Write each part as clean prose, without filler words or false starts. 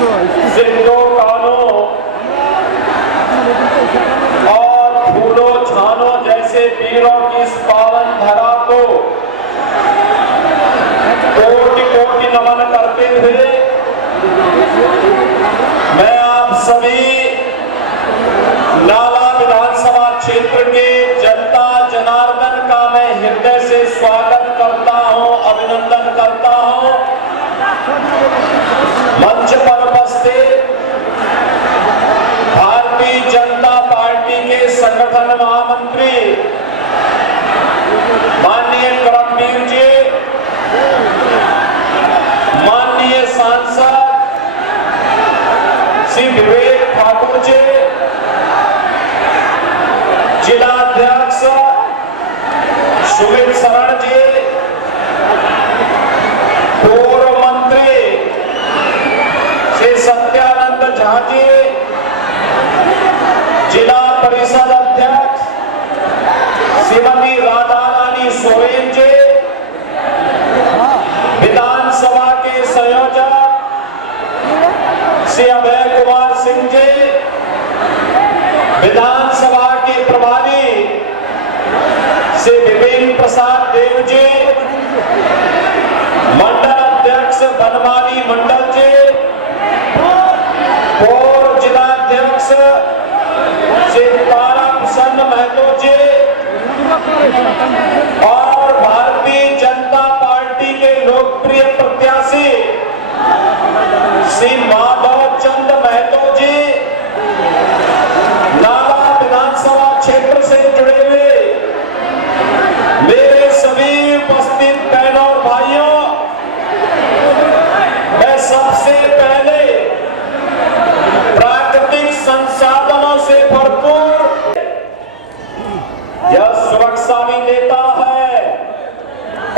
सिंधो कानों और फूलो छानो जैसे वीरों की इस पावन धरा को कोटि कोटि नमन करते हुए मैं आप सभी नाला विधानसभा क्षेत्र के जनता जनार्दन का मैं हृदय से स्वागत करता हूं, अभिनंदन करता हूं। मंच पर उपस्थित भारतीय जनता पार्टी के संगठन महामंत्री माननीय करमवीर जी, माननीय सांसद श्री विवेक ठाकुर जी, जिला अध्यक्ष सुमित शरण जी, पूर्व मंत्री श्री सत्यानंद झा जी, जिला परिषद अध्यक्ष श्रीमती राधा रानी सोरेन जी, विधानसभा के संयोजक श्री अभय कुमार सिंह जी, विधानसभा के प्रभारी श्री विपिन प्रसाद देव जी, मंडल अध्यक्ष बनमाली मंडल जी, पूर्व जिला अध्यक्ष श्री तारा प्रसन्न महतो जी और भारतीय जनता पार्टी के लोकप्रिय प्रत्याशी श्री माधव चंद महतो जी, नाला विधानसभा क्षेत्र से जुड़े हुए मेरे सभी उपस्थित बहनों और भाइयों, मैं सबसे पहले प्राकृतिक संसाधनों से भरपूर यह सुरक्षा भी देता है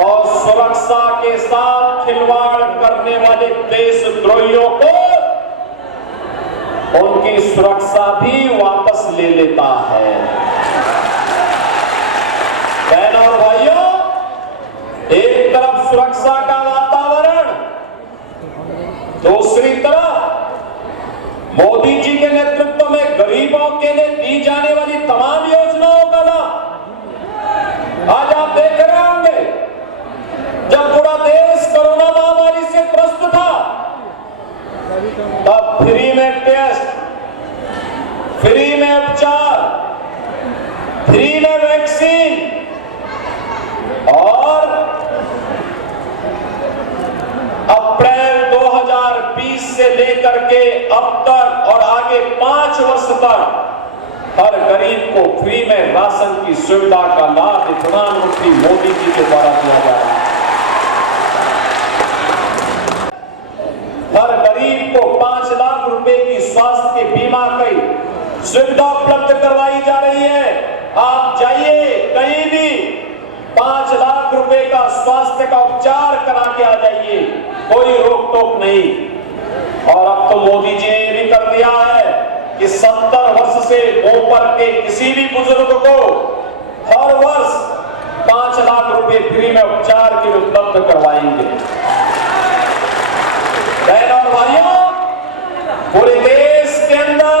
और सुरक्षा के साथ खिलवाड़ करने वाले देशद्रोहियों को उनकी सुरक्षा भी वापस ले लेता है। बहनों और भाइयों, एक तरफ सुरक्षा का वातावरण, दूसरी तरफ मोदी जी के नेतृत्व में गरीबों के लिए दी जाने वाली तमाम योजनाओं का लाभ। आज आप देख रहे होंगे, जब पूरा देश कोरोना महामारी से त्रस्त था, तब फ्री में टेस्ट, फ्री में उपचार, फ्री में वैक्सीन और अप्रैल 2020 से लेकर के अब तक और आगे 5 वर्ष तक हर गरीब को फ्री में राशन की सुविधा का लाभ प्रधानमंत्री मोदी जी के द्वारा दिया जा रहा है। हर गरीब को 5 लाख रुपए की स्वास्थ्य बीमा की सुविधा उपलब्ध करवाई जा रही है। आप जाइए कहीं भी 5 लाख रुपए का स्वास्थ्य का उपचार करा के आ जाइए, कोई रोक टोक नहीं। और अब तो मोदी जी ने भी कर दिया है कि 70 वर्ष से ऊपर के किसी भी बुजुर्ग को हर वर्ष 5 लाख रुपए फ्री में उपचार के उपलब्ध करवाएंगे। बहनों और भाइयों, पूरे देश के अंदर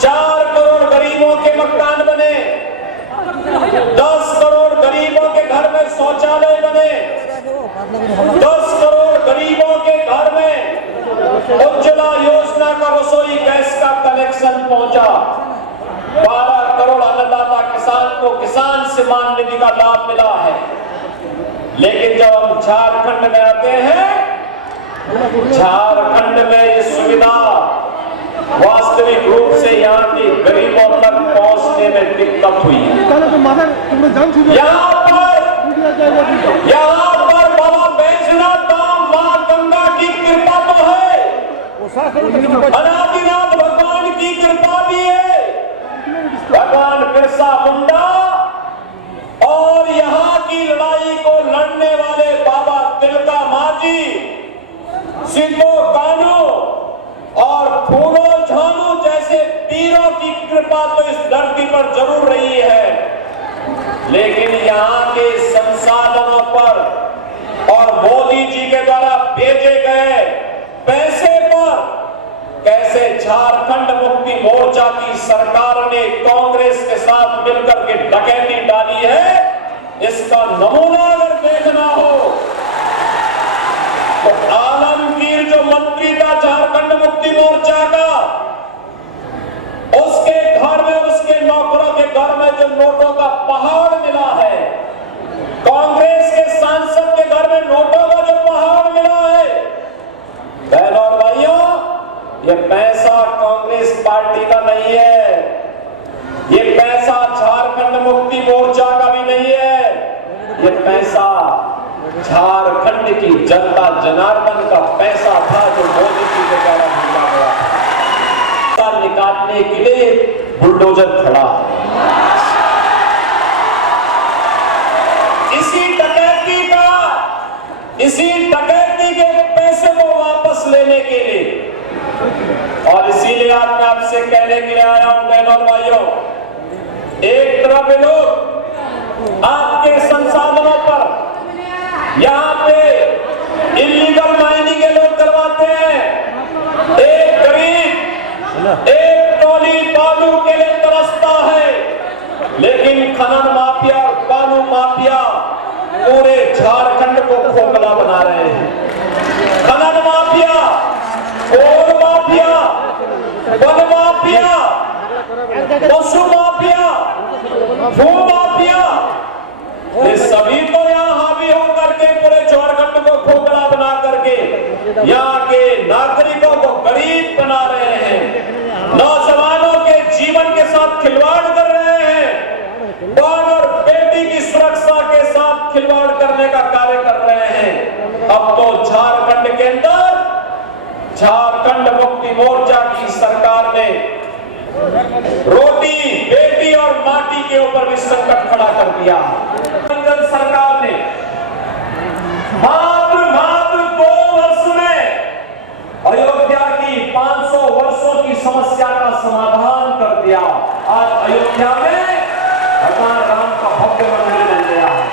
4 करोड़ गरीबों के मकान बने, 10 करोड़ गरीबों के घर में शौचालय बने, 10 करोड़ गरीबों के घर में उज्ज्वला योजना का रसोई गैस का कनेक्शन पहुंचा, 12 करोड़ अन्नदाता किसान को किसान सम्मान निधि का लाभ मिला है। लेकिन जब हम झारखंड में आते हैं, झारखंड में ये सुविधा वास्तविक रूप से यहाँ के गरीबों तक पहुंचने में दिक्कत हुई है। यहाँ पर बाबा बैजनाथ धाम मां गंगा की कृपा तो है, अनादिनाथ भगवान की कृपा भी है, भगवान बिरसा मुंडा और यहाँ की लड़ाई को लड़ने वाले बाबा तिलका मांझी, सिंधो कानों और फूलो झानो जैसे वीरों की कृपा तो इस धरती पर जरूर रही है, लेकिन यहाँ के संसाधनों पर और मोदी जी के द्वारा भेजे गए पैसे झारखंड मुक्ति मोर्चा की सरकार ने कांग्रेस के साथ मिलकर के डकैती डाली है, इसका नमूना अगर देखना हो तो आलमगीर जो मंत्री था झारखंड मुक्ति मोर्चा का, उसके घर में, उसके नौकरों के घर में जो नोटों का पहाड़ मिला है, कांग्रेस के सांसद के घर में नोटों का जो पहाड़ मिला है, बहनों और भाइयों, ये पैसा कांग्रेस पार्टी का नहीं है, ये पैसा झारखंड मुक्ति मोर्चा का भी नहीं है, ये पैसा झारखंड की जनता जनार्दन का पैसा था जो मोदी जी के द्वारा भेजा गया था। निकालने के लिए बुलडोजर खड़ा है। इसी डकैती के पैसे को वापस लेने के लिए, और इसीलिए आज मैं आपसे कहने के लिए आया हूं बहनों और भाइयों, एक तरफ लोग आपके संसाधनों पर यहां पे इल्लीगल माइनिंग के लोग करवाते हैं, एक गरीब एक टोली बालू के लिए तरसता है, लेकिन खनन माफिया और बालू माफिया पूरे झारखंड को खोखला बना रहे हैं। खनन माफिया, कोल माफिया, वन माफिया, पशु माफिया, भू माफिया, ये सभी तो यहाँ हावी होकर के पूरे झारखंड को खोखला बना करके यहाँ के नागरिकों को गरीब बना रहे हैं, नौजवानों के जीवन के साथ खिलवाड़ कर रहे हैं, बाल और बेटी की सुरक्षा के साथ खिलवाड़ करने का कार्य कर रहे हैं। अब तो झारखंड के अंदर झारखंड मुक्ति मोर्चा की सरकार ने रोटी, बेटी और माटी के ऊपर भी संकट खड़ा कर दिया। सरकार ने मात्र 2 वर्ष में अयोध्या की 500 वर्षों की समस्या का समाधान कर दिया। आज अयोध्या में भगवान राम का भव्य मंदिर बन गया है।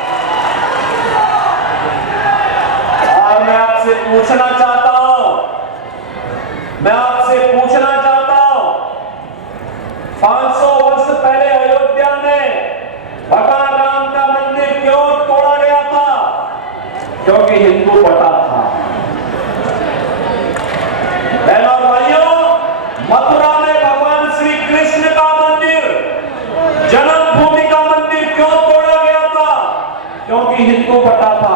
और मैं आपसे पूछना चाहता हूं, 500 वर्ष पहले अयोध्या में भगवान राम का मंदिर क्यों तोड़ा गया था? क्योंकि हिंदू बटा था। बहनों और भाइयों, मथुरा में भगवान श्री कृष्ण का मंदिर, जन्मभूमि का मंदिर क्यों तोड़ा गया था? क्योंकि हिंदू बटा था।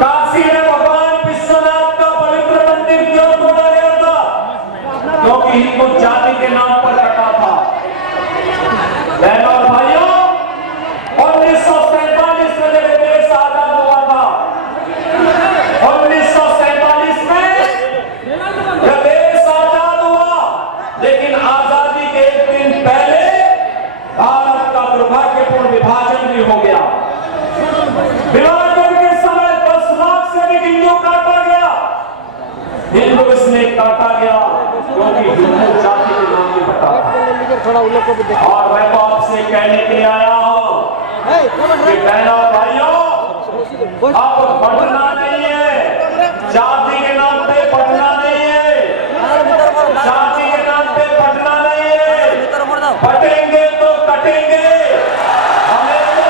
काशी में भगवान विश्वनाथ का पवित्र मंदिर क्यों तोड़ा गया था? क्योंकि हिंदू जाति के नाम पर कटा था। बहनों और भाइयों, 1947 में जब देश आजाद हुआ था, 1947 में जब देश आजाद हुआ, लेकिन आजादी के एक दिन पहले भारत का दुर्भाग्यपूर्ण विभाजन भी हो गया। विभाजन के समय 10 लाख से अधिक हिंदू काटा गया। हिंदू इसलिए काटा गया क्योंकि हिंदू जाति के नाम में बटा था। और मैं तो आपसे कहने के लिए आया हूं कि बहनों और भाइयों, अब बढ़ना नहीं है, जाति के नाम पे बढ़ना नहीं है, जाति के नाम पे बढ़ना नहीं है। बटेंगे तो कटेंगे, हमें तो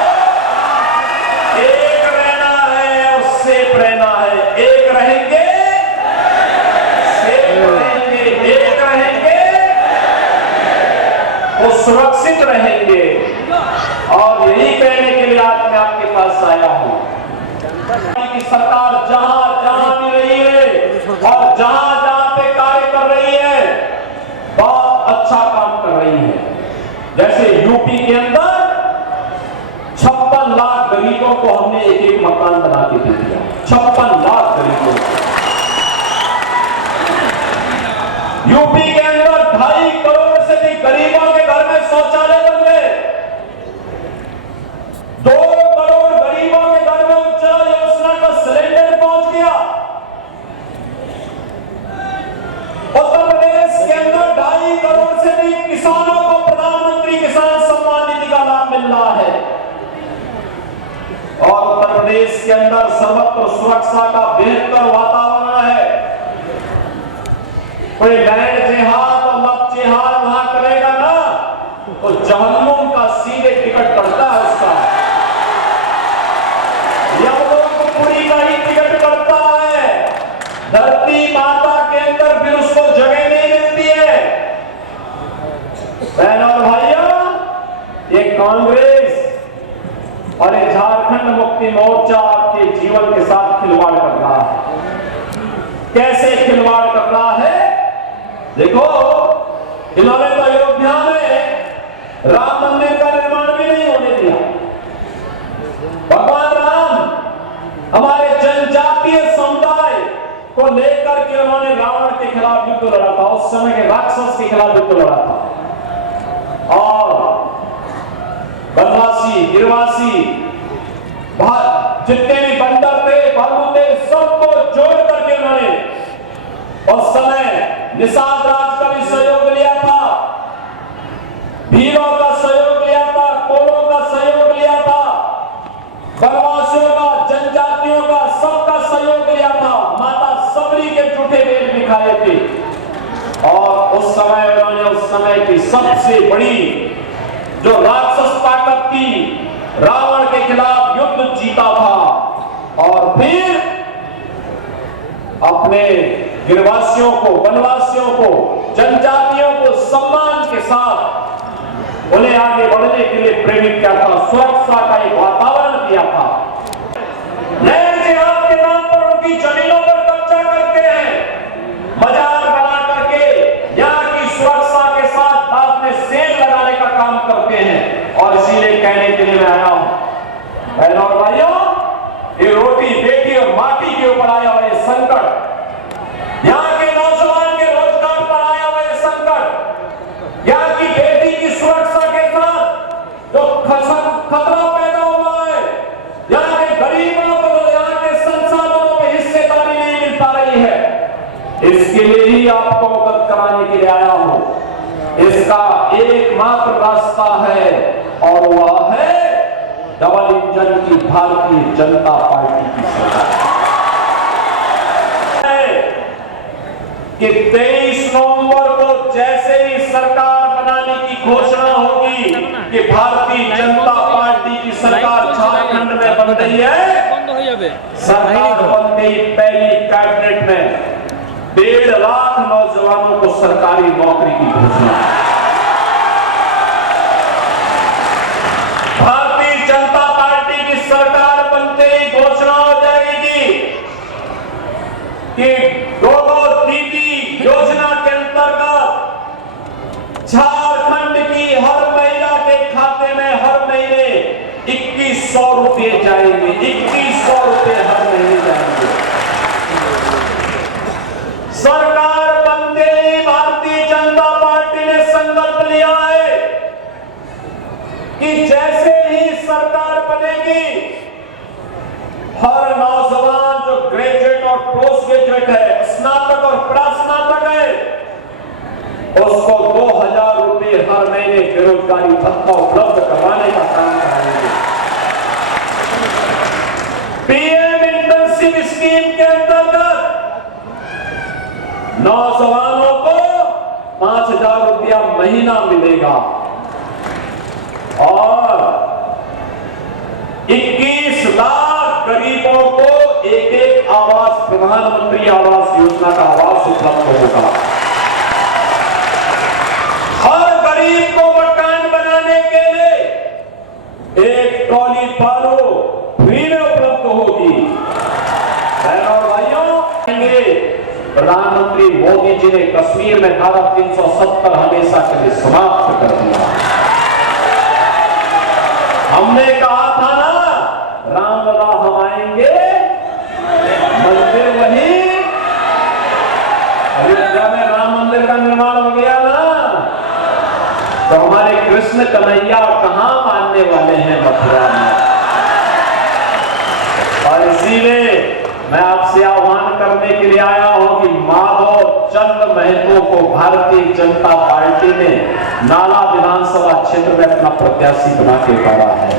एक रहना है और सेफ रहना है। एक रहेंगे, सेफ रहेंगे, एक रहेंगे वो सुरक्षित रहेंगे। और यही कहने के लिए आज मैं आपके पास आया हूं कि सरकार जहां जहां भी रही है और जहां जहां पे कार्य कर रही है, बहुत अच्छा काम कर रही है। जैसे यूपी के अंदर 56 लाख गरीबों को हमने एक मकान बना के दे दिया। 56 लाख गरीबों को। यूपी के अंदर 2.5 करोड़ से भी गरीबों के घर में शौचालय बन गए। 2 करोड़ गरीबों के घर में उज्ज्वला योजना का सिलेंडर पहुंच गया। उत्तर प्रदेश के अंदर 2.5 करोड़ से भी किसानों को प्रधानमंत्री किसान सम्मान निधि का लाभ मिल रहा है। और उत्तर प्रदेश के अंदर सर्वत्र सुरक्षा का बेहतर वातावरण है। कोई लैंड जिहाद और लव जिहाद वहां करेगा ना तो जहन्नुम का सीधे टिकट पड़ता है उसका, यमलोक पुरी का ही टिकट पड़ता है। धरती माता के अंदर फिर उसको जगह नहीं मिलती है। बहनों और भाइयों, ये कांग्रेस और ये झारखंड मुक्ति मोर्चा आपके जीवन के साथ खिलवाड़ कर रहा है। कैसे खिलवाड़ कर रहा है? देखो, इन्होंने तो अयोध्या में राम मंदिर का निर्माण भी नहीं होने दिया। भगवान राम हमारे जनजातीय समुदाय को लेकर के उन्होंने रावण के खिलाफ युद्ध लड़ा था, उस समय के राक्षस के खिलाफ युद्ध लड़ा था। और बनवासी, गिरवासी, जितने भी बंदर थे, भालू थे, सबको जोड़ करके उन्होंने उस समय निषाद राज का भी सहयोग लिया था, भीलों का सहयोग लिया था, कोलों का सहयोग लिया था, बनवासियों का, जनजातियों का, सबका सहयोग लिया था। माता सबरी के झूठे वेद भी खाए थे। और उस समय उन्होंने उस समय की सबसे बड़ी जो राक्षस ताकत थी रावण के खिलाफ युद्ध जीता था। और फिर अपने गिरवासियों को, वनवासियों को, जनजातियों को सम्मान के साथ उन्हें आगे बढ़ने के लिए प्रेरित किया था, सुरक्षा का एक वातावरण दिया था। लैंड जिहाद के नाम पर उनकी जमीनों पर कब्जा करते हैं, बाजार बना करके यहाँ की सुरक्षा के साथ बाद में सेल लगाने का काम करते हैं। और इसीलिए कहने के लिए मैं आया हूं, बहनों और भाइयों, ये रोटी, बेटी और माटी के ऊपर आया हुआ ये संकट, यहाँ के नौजवान के रोजगार पर आया हुआ ये संकट, यहाँ की बेटी की सुरक्षा के साथ जो खतरा पैदा हुआ है, यहाँ के गरीबों को, यहाँ के संसाधनों में हिस्सेदारी नहीं मिल पा रही है, इसके लिए ही आपको अवगत कराने के लिए आया हूं। इसका एकमात्र रास्ता है और वह है डबल इंजन की भारतीय जनता पार्टी की सरकार। कि 23 नवंबर को जैसे ही सरकार बनाने की घोषणा होगी कि भारतीय जनता पार्टी की सरकार झारखंड में बन रही है, सरकार बनते ही पहली कैबिनेट में 1.5 लाख नौजवानों को सरकारी नौकरी की घोषणा। भारतीय जनता पार्टी की सरकार बनते ही घोषणा हो जाएगी कि गोबर दीदी योजना के अंतर्गत झारखंड की हर महिला के खाते में हर महीने 2100 रुपए जाएंगे। 2100 रुपए हर महीने जाएंगे। सरकार बनते ही भारतीय जनता पार्टी ने संकल्प लिया है कि जैसे ही सरकार बनेगी, हर नौजवान जो ग्रेजुएट और पोस्ट ग्रेजुएट है, स्नातक और प्रास्नातक है, उसको 2000 रुपए हर महीने बेरोजगारी भत्ता उपलब्ध करवाने का काम कराएंगे। पीएम इंटर्नशिप स्कीम के अंतर्गत नौजवानों को 5000 रुपया महीना मिलेगा और 21 लाख गरीबों को एक आवास, प्रधानमंत्री आवास योजना का आवास उपलब्ध होगा। हर गरीब को मकान बनाने के लिए एक ट्रॉली बालू फ्री में उपलब्ध होगी। बहनों और भाइयों, प्रधानमंत्री मोदी जी ने कश्मीर में धारा 370 हमेशा के लिए समाप्त कर दिया। हमने कहा था ना, रामलला हम आएंगे, मंदिर वही, अयोध्या में राम मंदिर का निर्माण हो गया ना, तो हमारे कृष्ण कन्हैया कहां मानने वाले हैं मथुरा में। और इसीलिए मैं आपसे आह्वान करने के लिए आया हूं कि माधव चंद महतो को भारतीय जनता पार्टी ने नाला विधानसभा क्षेत्र में अपना प्रत्याशी बना के उतारा है।